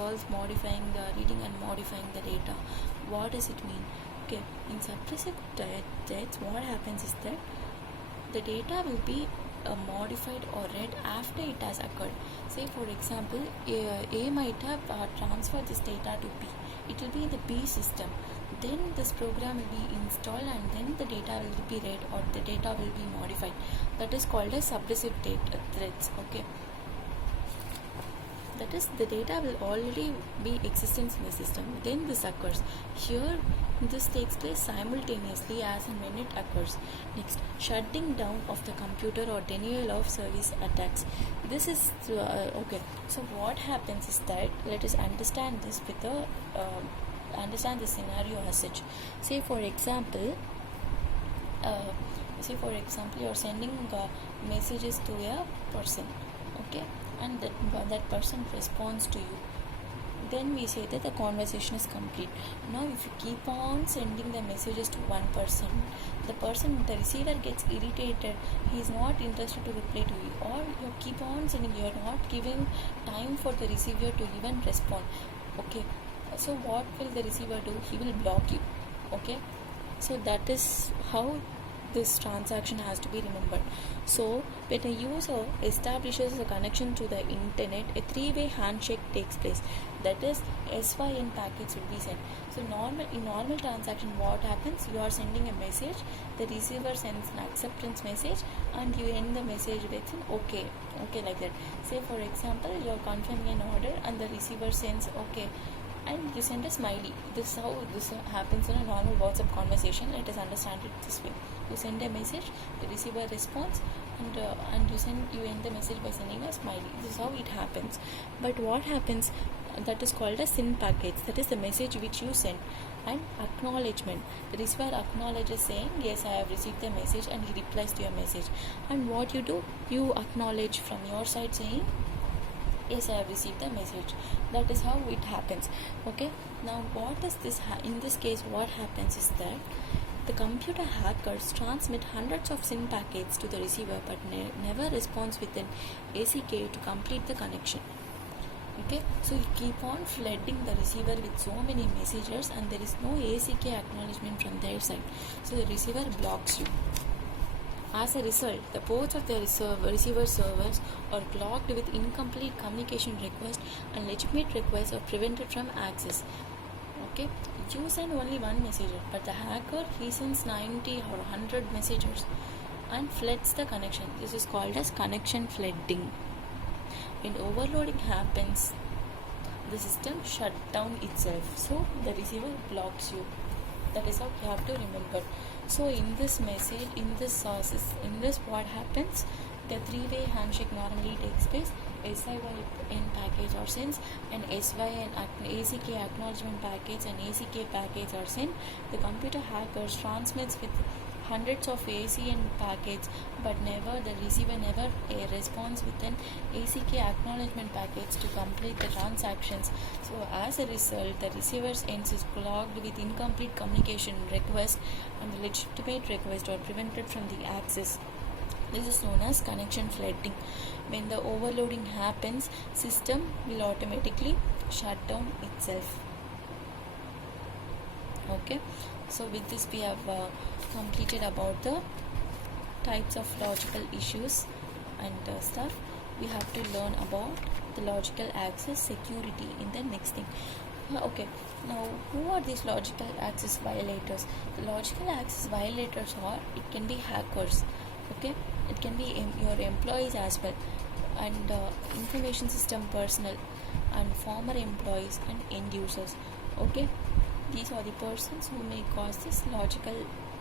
involves modifying the reading and modifying the data. What does it mean? Okay, in suppressive threads, what happens is that the data will be modified or read after it has occurred. Say for example, A might have transferred this data to B. It will be in the B system. Then this program will be installed and then the data will be read or the data will be modified. That is called as suppressive threads. Okay. That is, the data will already be existence in the system. Then this occurs. Here, this takes place simultaneously as and when it occurs. Next, shutting down of the computer or denial of service attacks. This is okay. So what happens is that, let us understand this with the understand the scenario as such. Say for example, you are sending messages to a person. Okay, and that person responds to you. Then we say that the conversation is complete. Now if you keep on sending the messages to one person, the receiver gets irritated. He is not interested to reply to you, or you keep on sending, you are not giving time for the receiver to even respond. Okay, so what will the receiver do? He will block you. Okay, so that is how this transaction has to be remembered. So when a user establishes a connection to the internet, a three-way handshake takes place. That is, SYN packets will be sent. So in normal transaction, what happens? You are sending a message, the receiver sends an acceptance message, and you end the message with an okay like that. Say for example, you are confirming an order and the receiver sends okay, and you send a smiley. This is how this happens in a normal WhatsApp conversation. Let us understand it this way. You send a message, the receiver responds, and you end the message by sending a smiley. This is how it happens. But what happens? That is called as SYN packets. That is the message which you send. And acknowledgement. The receiver acknowledges saying, yes, I have received the message, and he replies to your message. And what you do? You acknowledge from your side saying, yes, I have received the message. That is how it happens. Okay, now what is this in this case, what happens is that the computer hackers transmit hundreds of SYN packets to the receiver, but never responds with an ACK to complete the connection. Okay, so you keep on flooding the receiver with so many messages, and there is no ACK acknowledgement from their side. So the receiver blocks you. As a result, the ports of the receiver servers are blocked with incomplete communication requests, and legitimate requests are prevented from access. Okay, you send only one messenger, but the hacker, he sends 90 or 100 messages and floods the connection. This is called as connection flooding. When overloading happens, the system shuts down itself, so the receiver blocks you. That is how you have to remember. So in this message, in this what happens? The three-way handshake normally takes place. SYN package are sent, and SYN ACK acknowledgement package and ACK package are sent. The computer hackers transmits with hundreds of ACN packets, but the receiver never responds with an ACK acknowledgement package to complete the transactions. So as a result, the receiver's ends is blocked with incomplete communication request, and the legitimate request are prevented from the access. This is known as connection flooding. When the overloading happens, system will automatically shut down itself. Okay, so with this we have completed about the types of logical issues and stuff. We have to learn about the logical access security in the next thing. Okay, now who are these logical access violators? The logical access violators it can be hackers. Okay, it can be your employees as well, and information system personnel, and former employees and end users. Okay, these are the persons who may cause these logical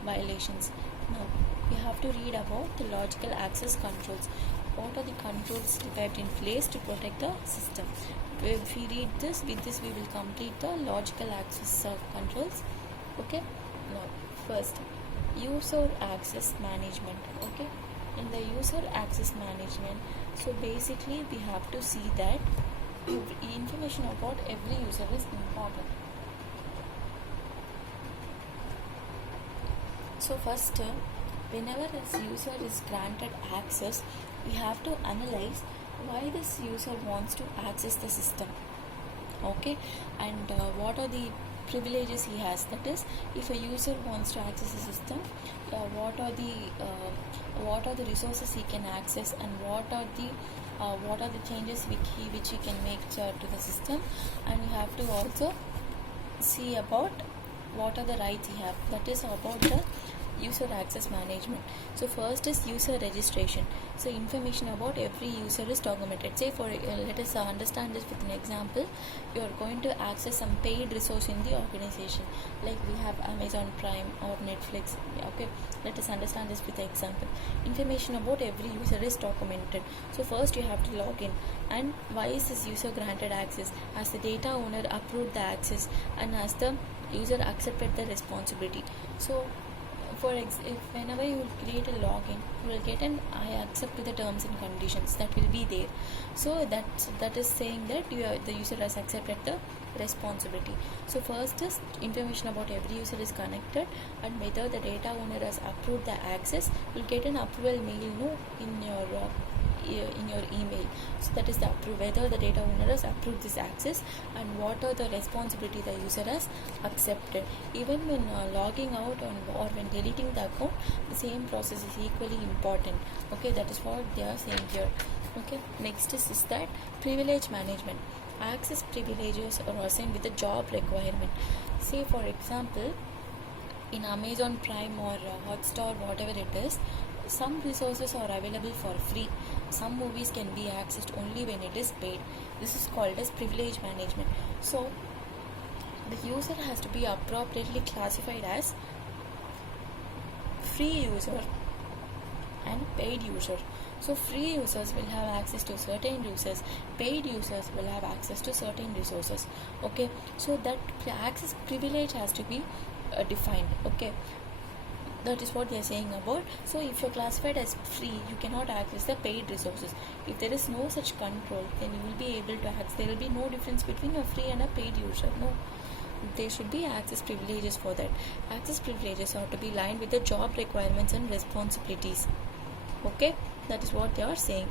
violations. Now we have to read about the logical access controls. What are the controls kept in place to protect the system? If we read this, with this we will complete the logical access controls. Okay, now first, user access management. Okay, in the user access management, so basically we have to see that information about every user is important. So first, whenever a user is granted access, we have to analyze why this user wants to access the system. okay. And what are the privileges he has? That is, if a user wants to access a system, what are the resources he can access, and what are the changes which he can make to the system. And you have to also see about what are the rights he have. That is about the user access management. So first is user registration. So information about every user is documented. Say for let us understand this with an example. You are going to access some paid resource in the organization, like we have Amazon Prime or Netflix. Okay, let us understand this with the example. Information about every user is documented. So first you have to log in, and why is this user granted access? As the data owner approved the access, and as the user accepted the responsibility. So if whenever you will create a login, you will get an I accept to the terms and conditions that will be there. So that is saying that the user has accepted the responsibility. So first is information about every user is connected, and whether the data owner has approved the access. You'll get an approval mail in your email. So that is the whether the data owner has approved this access, and what are the responsibility the user has accepted. Even when logging out or when deleting the account, the same process is equally important. Okay, that is what they are saying here. Okay, next is that privilege management. Access privileges are assigned with the job requirement. Say for example, in Amazon Prime or Hotstar, whatever it is, some resources are available for free. Some movies can be accessed only when it is paid. This is called as privilege management. So the user has to be appropriately classified as free user and paid user. So free users will have access to certain users, paid users will have access to certain resources. Okay, so that access privilege has to be defined. Okay, that is what they are saying about. So if you're classified as free, you cannot access the paid resources. If there is no such control, then you will be able to access. There will be no difference between a free and a paid user. No, there should be access privileges for that. Access privileges are to be aligned with the job requirements and responsibilities. Okay, that is what they are saying.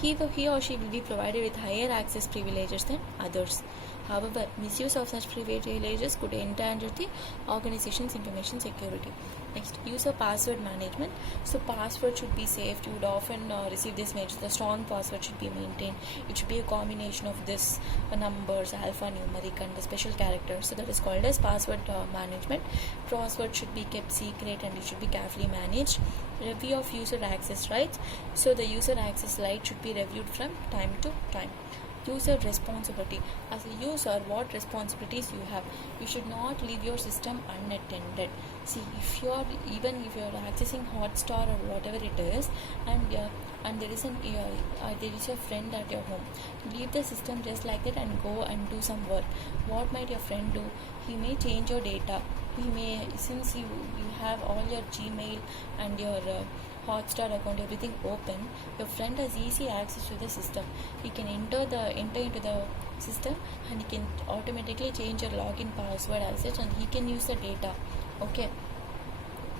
He or she will be provided with higher access privileges than others. However, misuse of such privileges could endanger the organization's information security. Next, user password management. So password should be safe. You would often receive this message: the strong password should be maintained. It should be a combination of this numbers, alphanumeric, and the special characters. So that is called as password management. Password should be kept secret, and it should be carefully managed. Review of user access rights. So the user access rights should be reviewed from time to time. User responsibility. As a user, what responsibilities you have? You should not leave your system unattended. See, if you are accessing Hotstar or whatever it is, and there is a friend at your home, leave the system just like that and go and do some work. What might your friend do? He may change your data. He may, since you have all your Gmail and your Hotstar account, everything open, your friend has easy access to the system. He can enter into the system, and he can automatically change your login password as such, and he can use the data. Okay,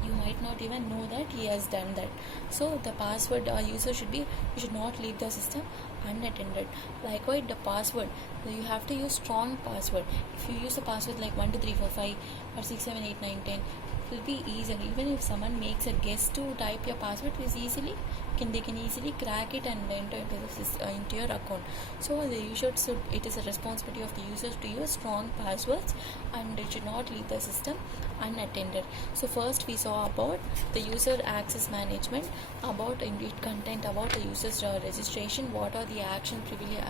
you might not even know that he has done that. So the password user you should not leave the system unattended. Likewise, the password, you have to use strong password. If you use a password like 1 2 3 4 5 or 6 7 8 9 10, it will be easy. Even if someone makes a guess to type your password, they can easily crack it and enter into your account. So it is a responsibility of the users to use strong passwords, and it should not leave the system unattended. So first we saw about the user access management, about indeed content, about the user's registration, what are the action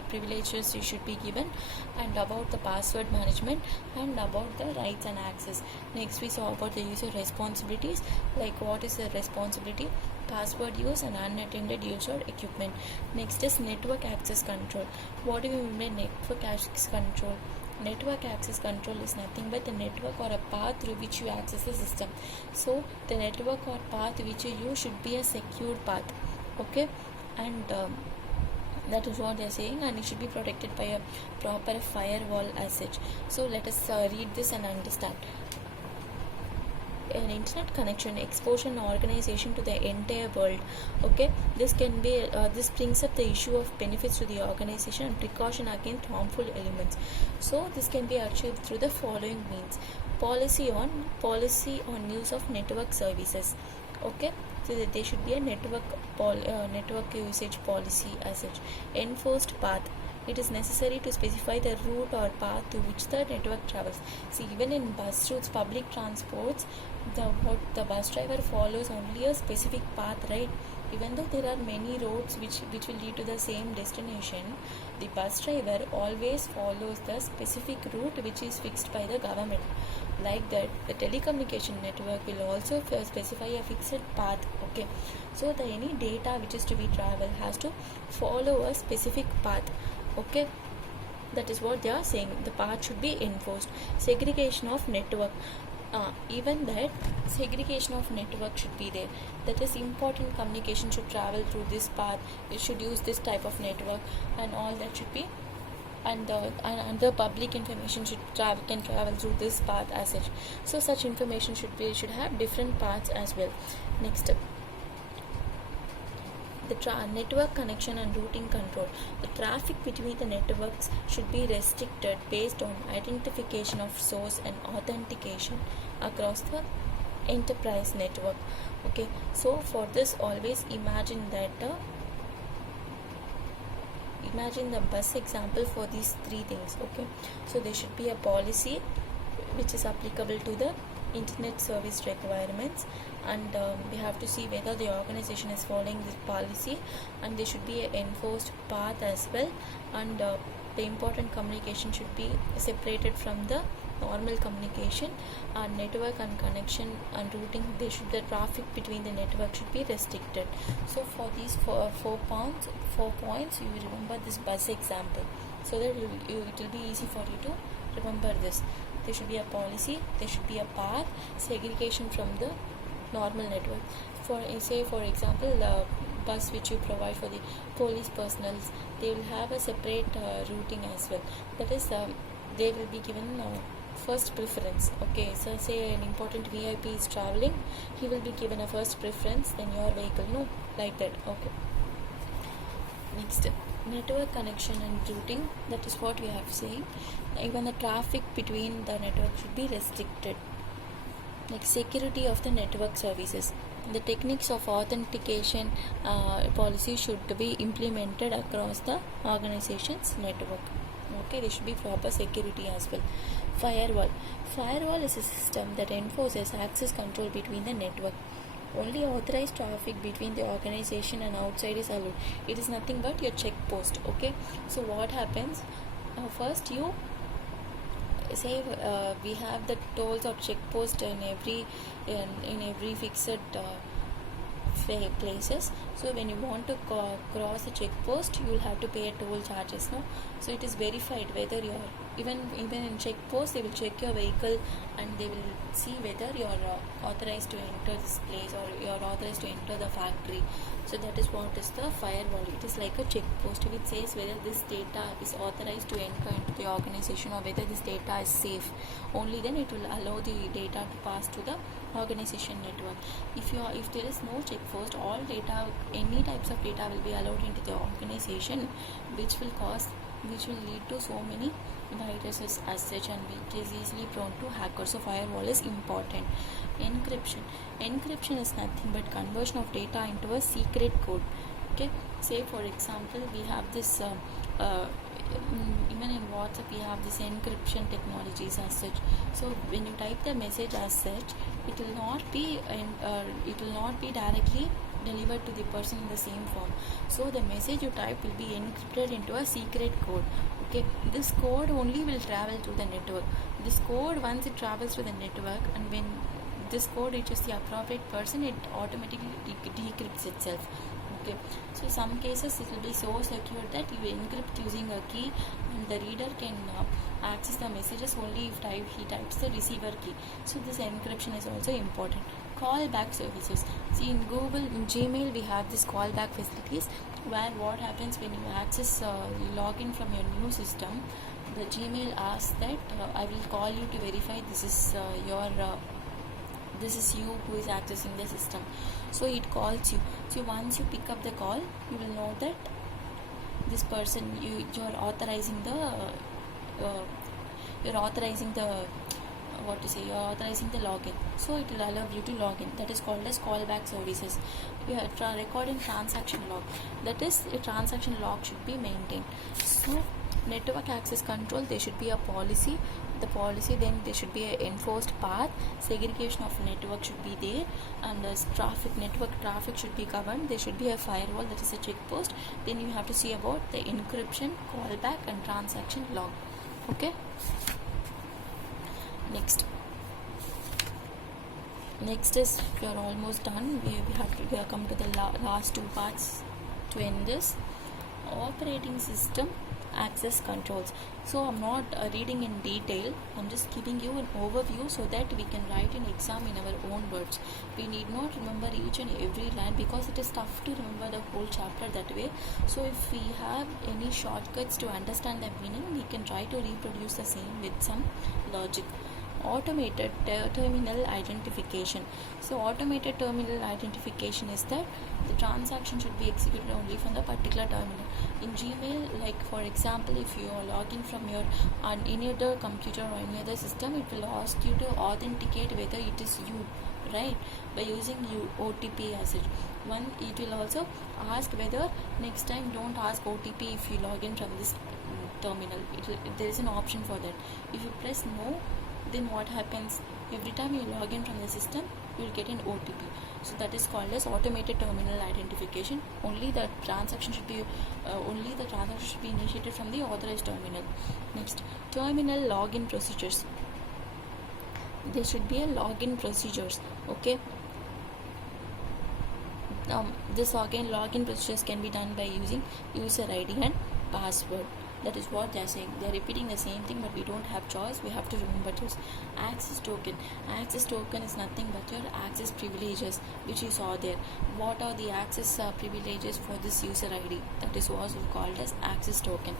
privileges you should be given, and about the password management, and about the rights and access. Next we saw about the user responsibilities, like what is the responsibility, password use, and unattended user equipment. Next is network access control. What do we mean by network access control? Network access control is nothing but the network or a path through which you access the system. So the network or path which you use should be a secure path. Okay, and that is what they are saying, and it should be protected by a proper firewall as such. So let us read this and understand. an internet connection expose an organization to the entire world. Okay, this can be this brings up the issue of benefits to the organization and precaution against harmful elements. So this can be achieved through the following means: policy on use of network services. Okay, so that there should be a network usage policy as such. Enforced path: it is necessary to specify the route or path to which the network travels. See, even in bus routes, public transports, the bus driver follows only a specific path, right? Even though there are many roads which will lead to the same destination, the bus driver always follows the specific route which is fixed by the government. Like that, the telecommunication network will also specify a fixed path. Okay, so the any data which is to be traveled has to follow a specific path. Okay, that is what they are saying. The path should be enforced. Segregation of network, even that segregation of network should be there. That is, important communication should travel through this path, it should use this type of network, and all that should be, and the public information can travel through this path as such. So such information should have different paths as well. Next up, the network connection and routing control. The traffic between the networks should be restricted based on identification of source and authentication across the enterprise network. Okay, so for this, always imagine that imagine the bus example for these three things. Okay, so there should be a policy which is applicable to the internet service requirements, and we have to see whether the organization is following this policy, and there should be an enforced path as well, and the important communication should be separated from the normal communication, and network and connection and routing, the traffic between the network should be restricted. So for these four points, you remember this bus example, so that it will be easy for you to remember this. There should be a policy, there should be a path, segregation from the normal network. For example, the bus which you provide for the police personnel, they will have a separate routing as well. That is, they will be given first preference. Okay, so say an important VIP is traveling, he will be given a first preference than your vehicle, no, like that. Okay, next, network connection and routing. That is what we have said. Even the traffic between the network should be restricted. Like security of the network services, the techniques of authentication policy should be implemented across the organization's network. Okay, there should be proper security as well. Firewall is a system that enforces access control between the network. Only authorized traffic between the organization and outside is allowed. It is nothing but your check post. Okay, so what happens, first you say we have the tolls or check post in every fixed places. So when you want to cross a check post, you will have to pay a toll charges, no? So it is verified whether you're even in check post, they will check your vehicle and they will see whether you're authorized to enter this place or you're authorized to enter the factory. So that is what is the firewall. It is like a check post which says whether this data is authorized to enter into the organization or whether this data is safe. Only then it will allow the data to pass to the organization network. If there is no check post, all data, any types of data will be allowed into the organization, which will lead to so many viruses as such, and which is easily prone to hackers. So firewall is important. Encryption is nothing but conversion of data into a secret code. Okay, say for example we have this even in WhatsApp we have this encryption technologies as such. So when you type the message as such, it will not be directly delivered to the person in the same form. So the message you type will be encrypted into a secret code. Okay, this code only will travel through the network. This code, once it travels to the network, and when this code reaches the appropriate person, it automatically decrypts itself. Okay, so some cases it will be so secure that you encrypt using a key, and the reader can access the messages only if he types the receiver key. So this encryption is also important. Callback services. See, in Gmail we have this callback facilities, where what happens when you access login from your new system, the Gmail asks that I will call you to verify this is this is you who is accessing the system. So it calls you. So once you pick up the call, you will know that this person, you're authorizing the you're authorizing the you're authorizing the login. So it will allow you to log in. That is called as callback services. You are recording transaction log. That is, a transaction log should be maintained. So network access control, there should be a policy. The policy, then there should be an enforced path. Segregation of network should be there, and as network traffic should be governed. There should be a firewall, that is a checkpost. Then you have to see about the encryption, callback, and transaction log. Okay. Next is, we are almost done. We have come to the last two parts to end this. Operating system access controls. So I'm not reading in detail, I'm just giving you an overview so that we can write an exam in our own words. We need not remember each and every line because it is tough to remember the whole chapter that way. So if we have any shortcuts to understand the meaning, we can try to reproduce the same with some logic. Automated terminal identification. So automated terminal identification is that the transaction should be executed only from the particular terminal. In Gmail, like for example, if you are logging from your any other computer or any other system, it will ask you to authenticate whether it is you, right, by using OTP as it. One, it will also ask whether next time don't ask OTP if you log in from this terminal. There is an option for that. If you press no, then what happens? Every time you log in from the system, you will get an OTP. So that is called as automated terminal identification. Only the transaction should be initiated from the authorized terminal. Next, terminal login procedures. There should be a login procedures. Okay. This login procedures can be done by using user ID and password. That is what they are saying. They are repeating the same thing, but we don't have choice. We have to remember this. Access token. Access token is nothing but your access privileges, which you saw there. What are the access privileges for this user ID? That is what is called as access token.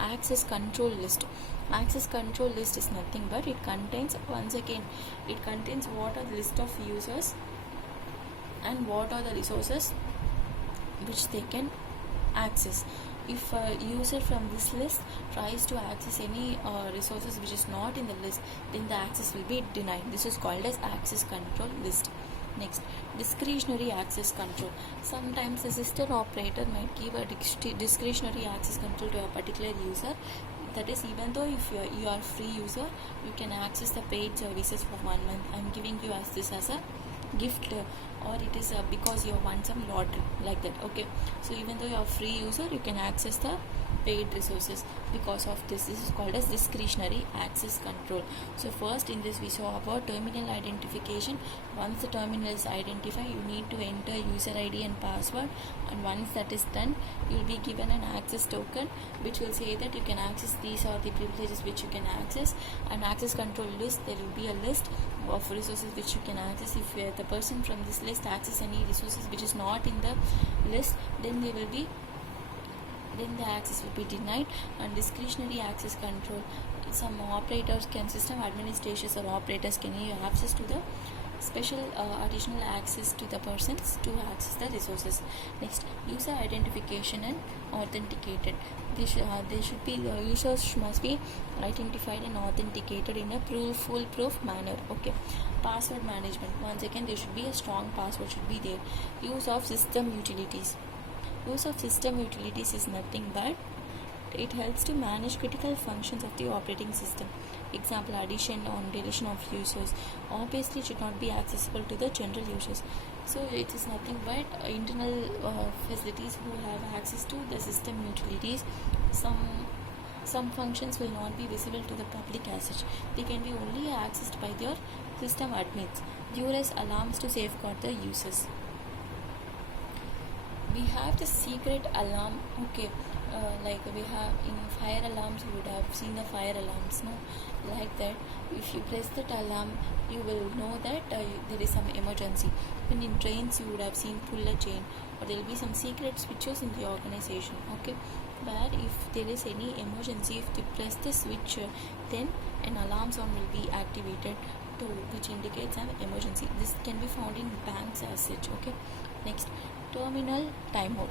Access control list. Access control list is nothing but it contains, once again, it contains what are the list of users and what are the resources which they can access. If a user from this list tries to access any resources which is not in the list, then the access will be denied. This is called as access control list. Next, discretionary access control. Sometimes the system operator might give a discretionary access control to a particular user. That is, even though if you are free user, you can access the paid services for 1 month. I'm giving you this as a gift, or it is because you have won some lottery, like that. Okay, so even though you are free user, you can access the paid resources because of this. This is called as discretionary access control. So first in this we saw about terminal identification. Once the terminal is identified, you need to enter user ID and password, and once that is done, you will be given an access token which will say that you can access these are the privileges which you can access. And access control list, there will be a list of resources which you can access. If the person from this list access any resources which is not in the list, then the access will be denied. And discretionary access control, some operators can, system administrators or operators can give access to the special additional access to the persons to access the resources. Next, user identification and authenticated. They should be, users must be identified and authenticated in a foolproof manner. Okay. Password management. Once again, there should be a strong password should be there. Use of system utilities. Use of system utilities is nothing but it helps to manage critical functions of the operating system. Example, addition or deletion of users obviously should not be accessible to the general users. So it is nothing but internal facilities who have access to the system utilities. Some functions will not be visible to the public as such. They can be only accessed by their system admins. Duress alarms to safeguard the users. We have the secret alarm. Okay, like we have in fire alarms, you would have seen the fire alarms, no? Like that, if you press that alarm, you will know that there is some emergency. When in trains, you would have seen pull a chain, or there will be some secret switches in the organization. Okay, but if there is any emergency, if you press the switch, then an alarm sound will be activated 2, which indicates an emergency. This can be found in banks as such. Okay. Next, terminal timeout.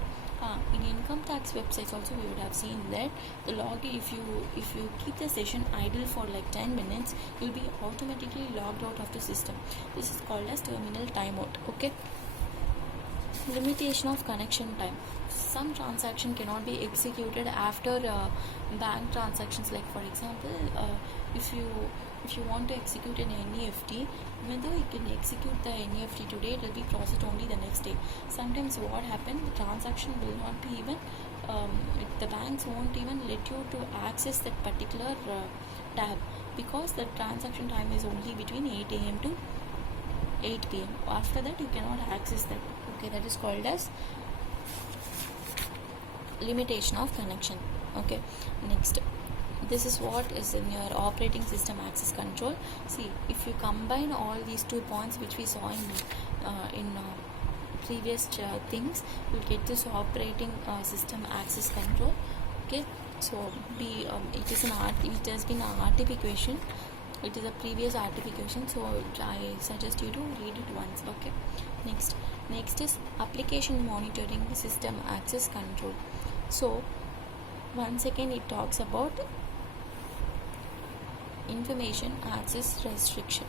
In income tax websites also we would have seen that the login, if you keep the session idle for like 10 minutes, you'll be automatically logged out of the system. This is called as terminal timeout. Okay. Limitation of connection time. Some transaction cannot be executed after bank transactions. Like for example, if you want to execute an NEFT, even though you can execute the NEFT today, it will be processed only the next day. Sometimes what happens, the transaction will not be even, the banks won't even let you to access that particular tab, because the transaction time is only between 8 a.m. to 8 p.m. After that you cannot access that. Okay, that is called as limitation of connection. Okay, next, this is what is in your operating system access control. See, if you combine all these 2 points which we saw in previous things, you get this operating system access control. Okay, so it has been an RTP question. It is a previous RTP question, so I suggest you to read it once. Okay, next is application monitoring system access control. So once again it talks about information access restriction.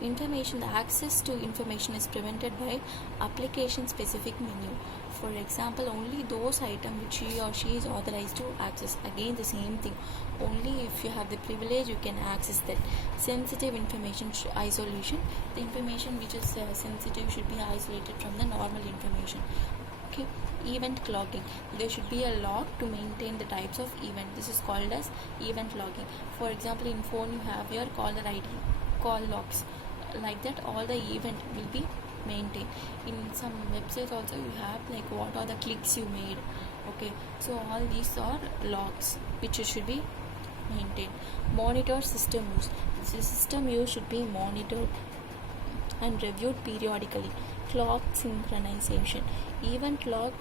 The access to information is prevented by application specific menu. For example, only those items which he or she is authorized to access. Again the same thing, only if you have the privilege you can access that. Sensitive information isolation. The information which is sensitive should be isolated from the normal information. Okay. Event logging. There should be a log to maintain the types of event. This is called as event logging. For example, in phone you have your caller ID, call logs. Like that, all the event will be maintained. In some websites also you have like what are the clicks you made. Okay, so all these are logs which should be maintained. Monitor system use. The system use should be monitored and reviewed periodically. Clock synchronization. Event log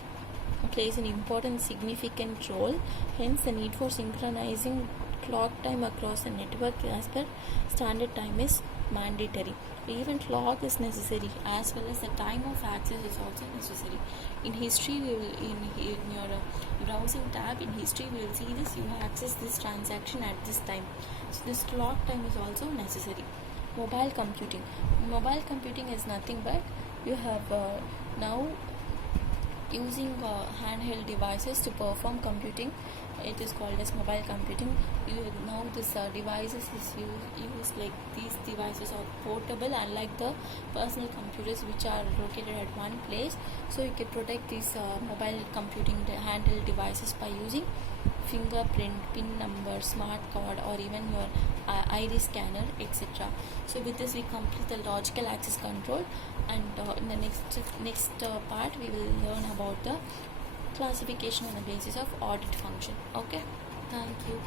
plays an important significant role, hence the need for synchronizing clock time across the network as per standard time is mandatory. Event log is necessary, as well as the time of access is also necessary. In history, we will in your browsing tab, in history we will see this, you access this transaction at this time. So this clock time is also necessary. Mobile computing is nothing but you have now using handheld devices to perform computing. It is called as mobile computing. Now this devices is used like these devices are portable, unlike the personal computers which are located at one place. So you can protect these mobile computing handheld devices by using fingerprint, pin number, smart card, or even your iris scanner, etc. So with this we complete the logical access control, and in the next part we will learn about the classification on the basis of audit function. Okay, thank you.